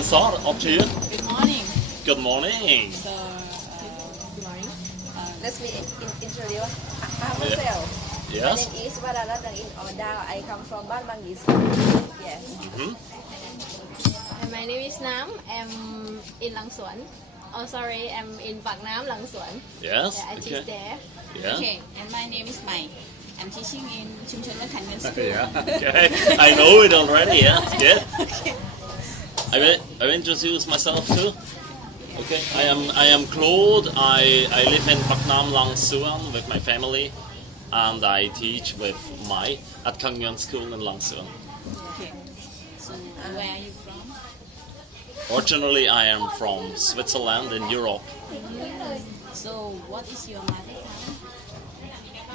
can start. Up to you. Good morning. Good morning. So, Good morning. let me introduce myself. Yes. My name is Vadarathan in Odao. I come from Ban Bangis. Yes. And my name is Nam. I'm in Lang Suan. Oh, sorry, I'm in Pak Nam, Lang Suan. Yes. Yeah, I teach there. Yeah. Okay, and my name is Mai. I'm teaching in Chumchon Kangan School. Yeah. Okay. I know it already. Yeah. Good. Okay. I will introduce myself too. Okay. I am Claude. I live in Pak Nam, Lang Suan with my family, and I teach with Mai at Kangan School in Lang Suan. Okay. So, where are you from? Originally, I am from Switzerland in Europe. So, what is your mother tongue?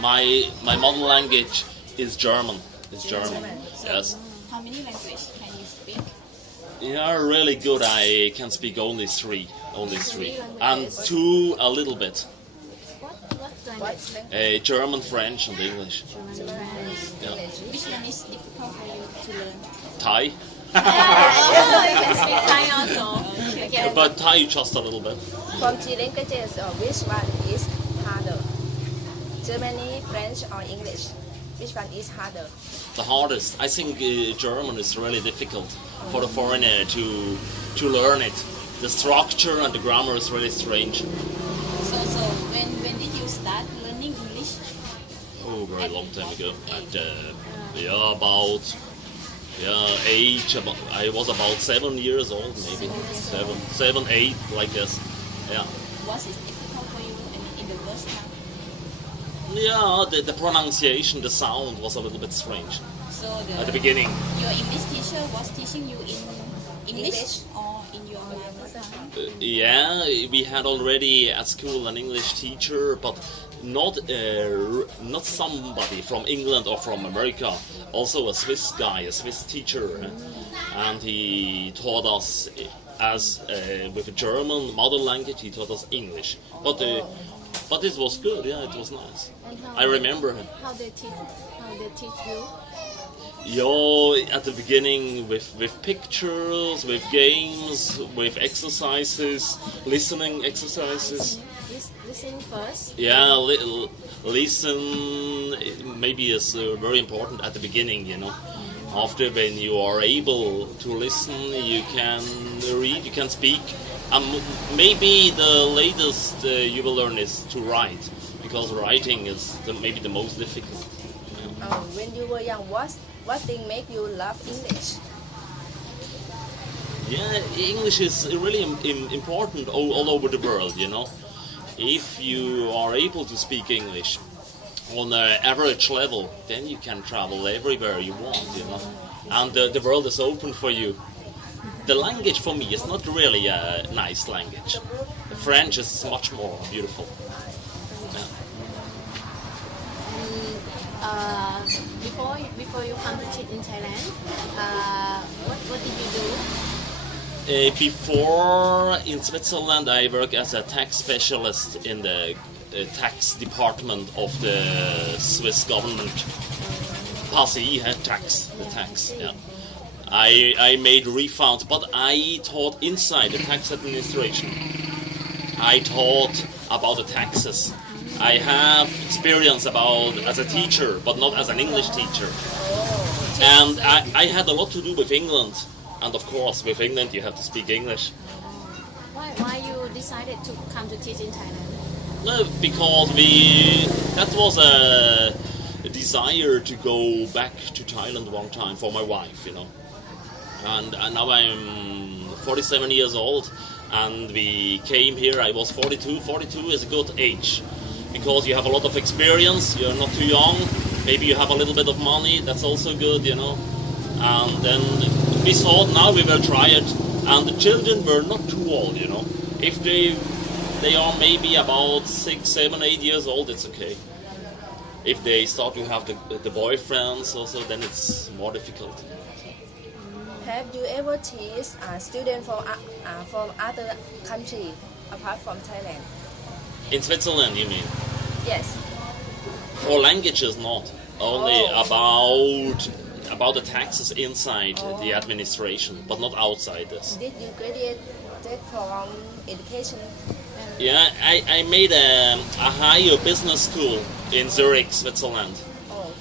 My mother language is German. It's German. So, Yes. how many languages can you speak? Yeah, really good. I can speak only three, and two a little bit. What language? German, French, and English. German, French. Yeah. Which one is difficult for you to learn? Thai, Oh, you can speak Thai also. Okay. but Thai just a little bit. From three languages, which one is harder? Germany, French, or English? Which one is harder? The hardest, I think, German is really difficult for the foreigner to learn it. The structure and the grammar is really strange. So when did you start learning English? Oh, very long time ago. About age. I was about 7 years old, maybe 7, 8, like this. Yeah. Was it difficult for you in the first time? Yeah, the pronunciation, the sound was a little bit strange So at the beginning. your English teacher was teaching you in English or in your mother tongue? Yeah, we had already at school an English teacher, but not somebody from England or from America. Also a Swiss guy, a Swiss teacher, and he taught us with a German mother language. He taught us English, but it was good. Yeah, it was nice. And I remember him. How they teach you? At the beginning with pictures, with games, with exercises, listening exercises. Listen first. Yeah, listen maybe is very important at the beginning, you know. After, when you are able to listen, you can read, you can speak. Maybe the latest you will learn is to write, because writing is maybe the most difficult. When you were young, what thing make you love English? Yeah, English is really important all over the world, you know. If you are able to speak English on an average level, then you can travel everywhere you want, you know. And the world is open for you. The language for me is not really a nice language. The French is much more beautiful. Yeah. Before you come to teach in Thailand, what did you do? Before in Switzerland, I work as a tax specialist in the tax department of the Swiss government. Pasi, tax, the tax. Yeah. I made refunds, but I taught inside the tax administration. I taught about the taxes. I have experience as a teacher, but not as an English teacher. And I had a lot to do with England. And of course, with England, you have to speak English. Why you decided to come to teach in Thailand? No, because that was a desire to go back to Thailand one time for my wife, you know. And now I'm 47 years old, and we came here. I was 42. 42 is a good age, because you have a lot of experience. You're not too young. Maybe you have a little bit of money. That's also good, you know. And then we thought, now we will try it. And the children were not too old, you know. If they are maybe about 6, 7, 8 years old, it's okay. If they start to have the boyfriends also, then it's more difficult. Have you ever teach students from other country apart from Thailand? In Switzerland, you mean? Yes. For languages, not. Only about about the taxes inside the administration, but not outside this. Did you graduate from education? Yeah, I made a higher business school in Zurich, Switzerland. Oh,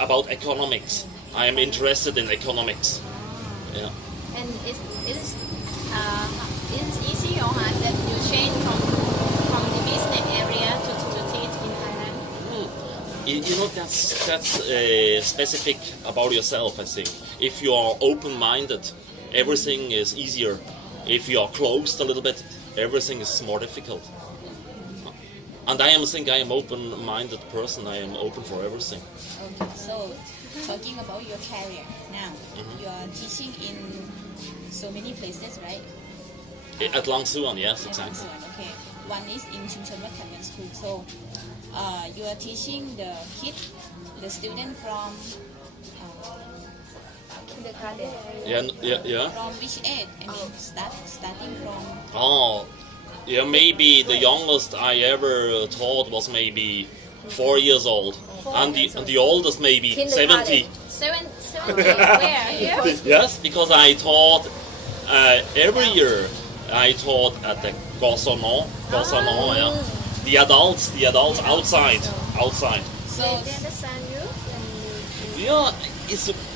About economics. I am interested in economics. Yeah. And it is easy or hard that you change from the business area to teach in Thailand? You know, that's specific about yourself, I think. If you are open-minded, everything is easier. If you are closed a little bit, everything is more difficult. And I am open-minded person. I am open for everything. Okay, so talking about your career now, you are teaching in so many places, right? At Lang-Suan, yes, exactly. Okay, one is in Chumchon Wattaman School. So you are teaching the student from kindergarten. Yeah. from which age? I mean, starting from. Oh, yeah. Maybe the youngest I ever taught was maybe 4 years old, and the oldest maybe 70. 70 where? Here? Yes, because I taught every year. I taught at the Gosono, yeah. The adults outside. So They understand you? Yeah,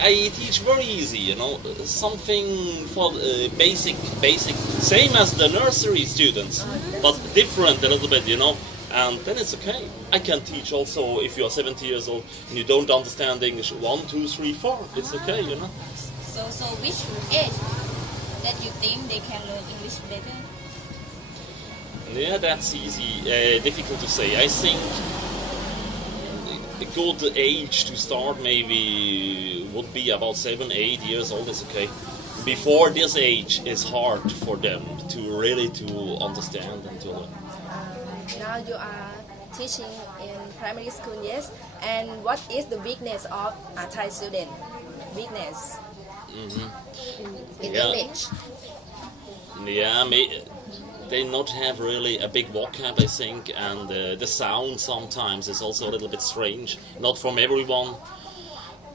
I teach very easy, you know, something for basic, same as the nursery students, but different a little bit, you know, and then it's okay. I can teach also if you are 70 years old and you don't understand English 1, 2, 3, 4. It's okay, you know. So which age that you think they can learn English better? Yeah, that's easy, difficult to say. I think a good age to start maybe would be about 7, 8 years old is okay. Before this age is hard for them to really to understand and to learn. Now you are teaching in primary school, yes. And what is the weakness of a Thai student? Weakness in Yeah. English. Yeah, they not have really a big vocab, I think, and the sound sometimes is also a little bit strange, not from everyone.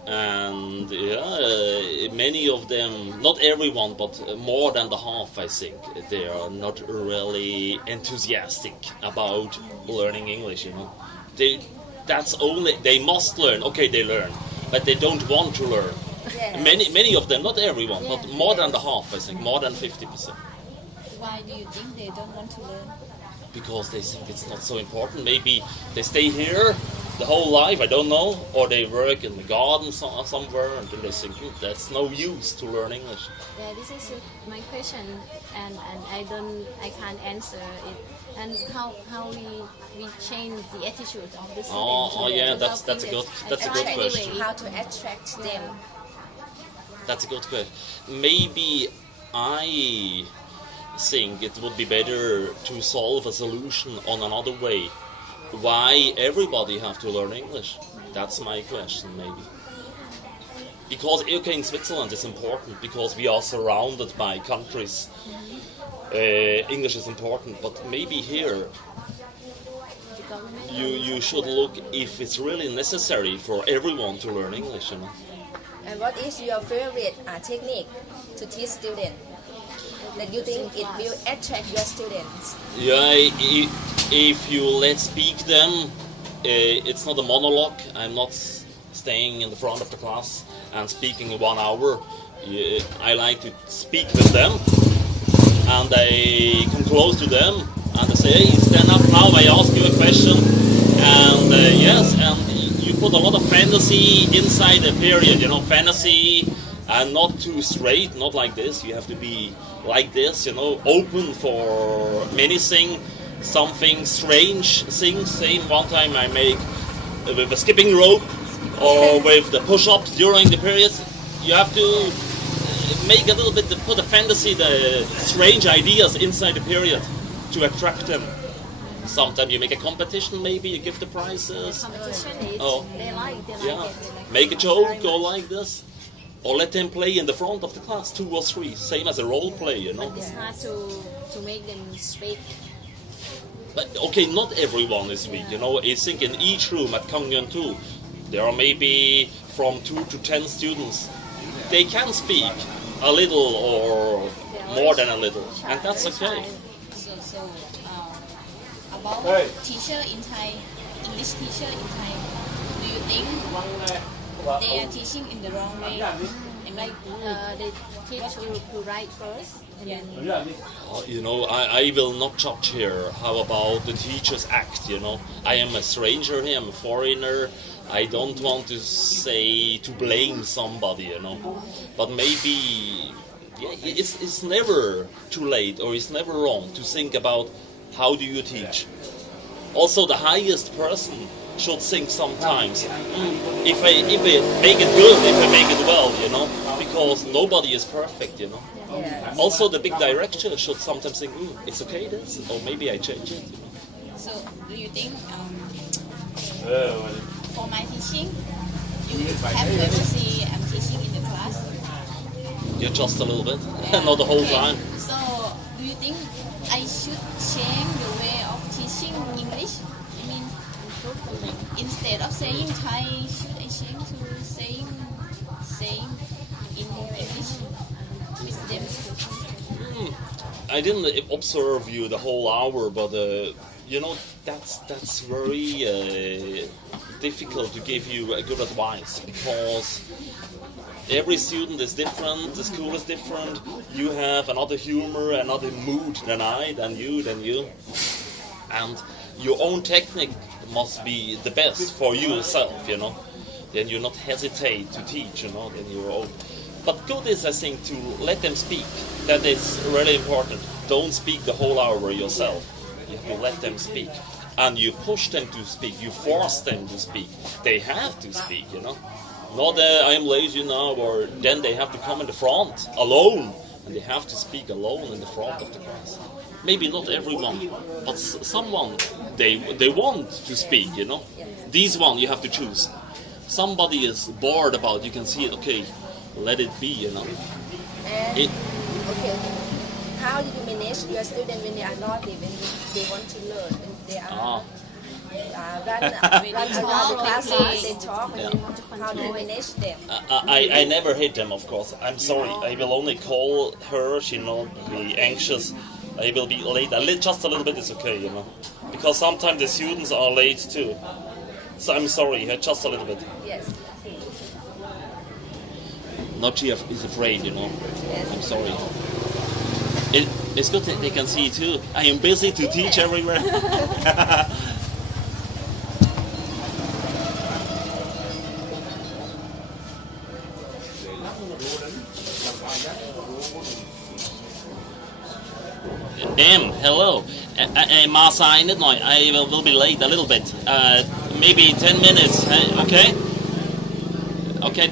And yeah, many of them, not everyone, but more than the half, I think, they are not really enthusiastic about learning English. You know, they must learn. Okay, they learn, but they don't want to learn. Yeah. Many of them, not everyone, but more than the half, I think, more than 50%. Why do you think they don't want to learn? Because they think it's not so important. Maybe they stay here the whole life, I don't know, or they work in the garden somewhere, and then they think that's no use to learn English. Yeah, this is my question, and I can't answer it. And how we change the attitude of the students? Oh yeah, that's a good question. How to attract them? That's a good question. Maybe I think it would be better to solve a solution on another way. Why everybody have to learn English? That's my question, maybe. Because okay, in Switzerland it's important because we are surrounded by countries. English is important, but maybe here you should look if it's really necessary for everyone to learn English. You know? And what is your favorite technique to teach students that you think it will attract your students? Yeah, if you let speak them, it's not a monologue. I'm not staying in the front of the class and speaking 1 hour. I like to speak with them, and I come close to them, and I say, hey, stand up now, I ask you a question. And yes, and you put a lot of fantasy inside the period, you know, fantasy, and not too straight, not like this. You have to be like this, you know, open for many things, something strange things. Same one time I make with a skipping rope or with the push-ups during the period. You have to make a little bit, put the fantasy, the strange ideas inside the period to attract them. Sometimes you make a competition, maybe you give the prizes. Competition is they like Yeah, it. make a joke, go like this. Or let them play in the front of the class, 2 or 3, same as a role play, you know. But it's hard to make them speak. But okay, not everyone is weak, you know. I think in each room at Kangyun too, There are maybe from 2 to 10 students. They can speak a little or more than a little, and that's okay. So about teacher in Thai, English teacher in Thai, do you think they are teaching in the wrong way? And like They teach to write first. And then You know, I will not judge here. How about the teachers act, you know? I am a stranger here, I'm a foreigner. I don't want to say, to blame somebody, you know? But maybe, yeah, it's never too late or it's never wrong to think about how do you teach. Also, the highest person should think sometimes, if I make it good, if I make it well, you know? Because nobody is perfect, you know? Yes. Also, the big director should sometimes think, it's okay this, or maybe I change it. You know? so, do you think for my teaching, you have you ever see I'm teaching in the class? Yeah, just a little bit, not the whole Okay. time. So, do you think I should change the way of teaching English? I mean, instead of saying Thai, should I change to saying in English with them? I didn't observe you the whole hour, but you know that's very difficult to give you a good advice because every student is different. The school is different. You have another humor, another mood than you, and your own technique must be the best for yourself. You know, then you not hesitate to teach. You know, then you're own. But good is, I think, to let them speak. That is really important. Don't speak the whole hour yourself. You have to let them speak. And you push them to speak. You force them to speak. They have to speak, you know. Not I am lazy now, or then they have to come in the front alone. And they have to speak alone in the front of the class. Maybe not everyone, but someone, they want to speak, you know. These one you have to choose. Somebody is bored about, you can see it, okay. Let it be, you know. And okay, how do you manage your students when they are naughty, when they want to learn, when they are run around the class, when they talk, when they want to, how do you manage them? I never hit them, of course. I'm sorry. I will only call her. She not be anxious. I will be late. Just a little bit is okay, you know. Because sometimes the students are late too. So I'm sorry. Just a little bit. Yes. Not she is afraid, you know. Yes. I'm sorry. It's good that they can see too. I am busy to teach everywhere. Hello. My sign it now. I will be late a little bit. Maybe 10 minutes. Okay? Okay,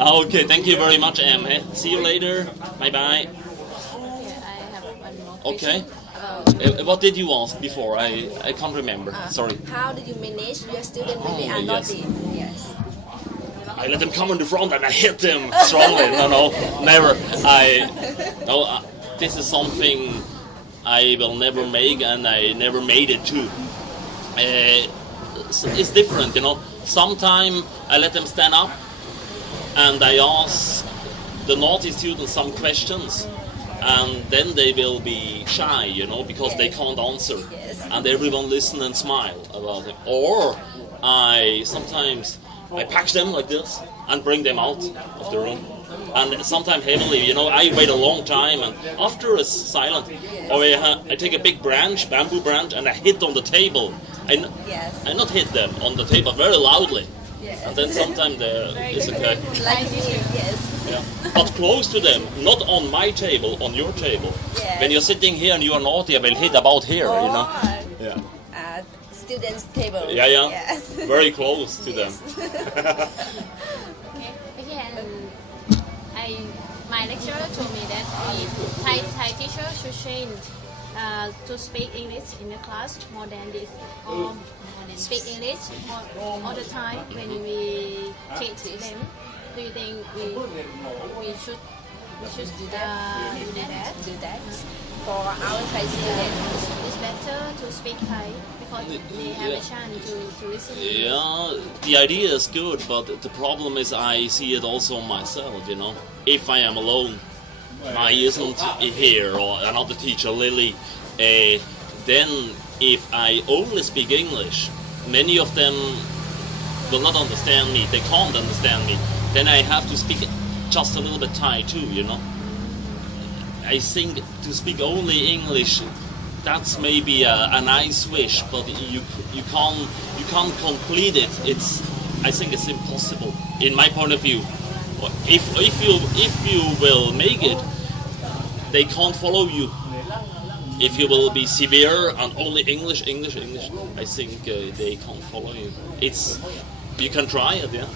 Okay, thank you very much, Em. See you later. Bye bye. I have one more Okay. question. What did you ask before? I can't remember. Sorry. How do you manage your students when they are yes. naughty? Yes. I let them come in the front and I hit them strongly. No, never. This is something I will never make, and I never made it too. It's different, you know. Sometimes I let them stand up and I ask the naughty students some questions, and then they will be shy, you know, because they can't answer, and everyone listen and smile about it. Or sometimes I pack them like this and bring them out of the room, and sometimes heavily, you know. I wait a long time, and after it's silent, or I take a big bamboo branch, and I hit on the table. I not hit them on the table very loudly. Yes. And then sometimes it's okay. Like me, yes. Yeah. But close to them, not on my table, on your table. Yes. When you're sitting here and you are naughty, I will hit about here, you know. Yeah. Students' table. Yeah. Yes. Very close to them. Okay, and my lecturer told me that Thai teacher should change to speak English in the class more than this, or speak English all the time when we teach them. Do you think we should We should do that. do that. Do that for our Thai students. It's better to speak Thai because they have a chance to listen. Yeah, the idea is good, but the problem is I see it also myself, you know. If I am alone, I isn't here, or another teacher, Lily, then if I only speak English, many of them will not understand me, they can't understand me. Then I have to speak just a little bit Thai too, you know. I think to speak only English, that's maybe a nice wish, but you can't complete it. I think it's impossible in my point of view. If you will make it, they can't follow you. If you will be severe and only English, I think they can't follow you. You can try it, yeah.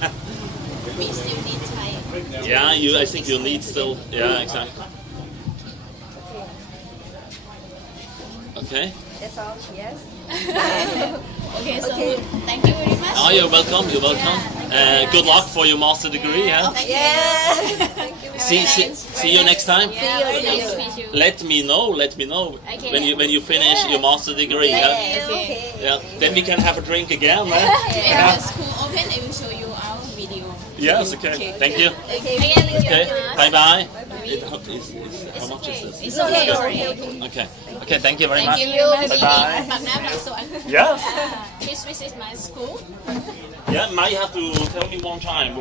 We still need Thai. Yeah, I think you need still. Yeah, exactly. Okay. That's all. Yes. Okay, so Okay. thank you very much. Oh, you're welcome. You're welcome. Good luck for your master degree. Yeah. Yeah. Thank you. See you next time. Yeah, very nice to meet you. Let me know Okay. when you finish your master degree. Yeah. Yes, okay. Yeah. Then we can have a drink again. When the school open, I will show you our video. Yes. Okay. Thank you. Okay. Again, thank you Okay. very much. Bye bye. It's How much is this? It's No, okay. no, Sorry. no. Okay. Okay. Thank you very Thank much. you very much. Bye-bye. Bạc Nam Lạng Soạn. Yeah. Please visit my school. Yeah. Might have to tell me one time.